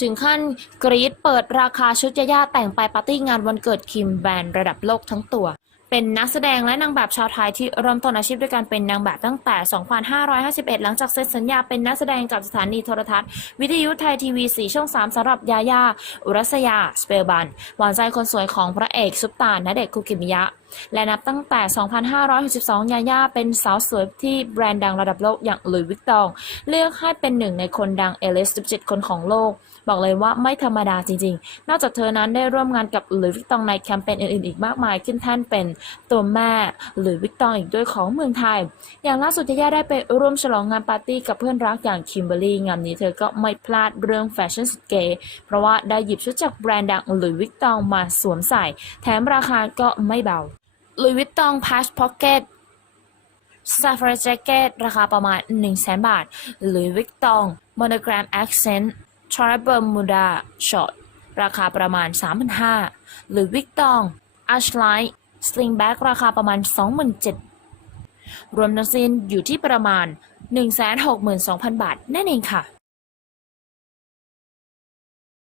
ถึงขั้นกรีดเปิดราคาชุดยาย่าแต่งไปปาร์ตี้งานวันเกิดคิมแบรนด์ระดับโลกทั้งตัว เป็นนักแสดงและนางแบบชาวไทยที่เริ่มต้นอาชีพด้วยการเป็นนางแบบตั้งแต่ 2551 หลังจากเซ็นสัญญาเป็นนักแสดงกับสถานีโทรทัศน์ วิทยุไทยทีวี4ช่อง 3สำหรับยาย่า อุรัสยา สเปลบัน หวานใจคนสวยของพระเอกซุปตาณเดชคุกิมิยะ และนับตั้งแต่ 2562 ยาย่าเป็นสาวสวยที่แบรนด์ดังระดับโลกอย่างหลุยส์วิกตอง เลือกให้เป็นหนึ่งในคนดังเอลิส17 คนของโลก บอกเลยว่าไม่ธรรมดาจริงๆ นอกจากเธอนั้นได้ร่วมงานกับหลุยส์วิกตองในแคมเปญอื่นๆ อีกมากมาย ขึ้นแท่นเป็นตัวแม่หลุยส์วิกตองอีกด้วยของเมืองไทย อย่างล่าสุดยาย่าได้ไปร่วมฉลองงานปาร์ตี้กับเพื่อนรักอย่างคิมเบอรรี่งานนี้เธอก็ไม่พลาดเรื่องแฟชั่นสุดเก๋เพราะว่าได้หยิบชุดจากแบรนด์ดังหลุยส์วิกตองมาสวมใส่ แถมราคาก็ไม่เบา ลุยวิตตองพาชพ็อกเก็ตซาฟารีแจ็คเก็ตราคาประมาณ 1 0 0 0 0 0 บาทลุยวิตตองโมโนแกรมแอคเซนต์ทรเบอร์มูดาช็อตราคาประมาณ 3,500ลุยวิตตองอัชไลท์สลิงแบ็กราคาประมาณ 27,000รวมทั้งสิ้นอยู่ที่ประมาณ 162,000 บาท นั่นเองค่ะ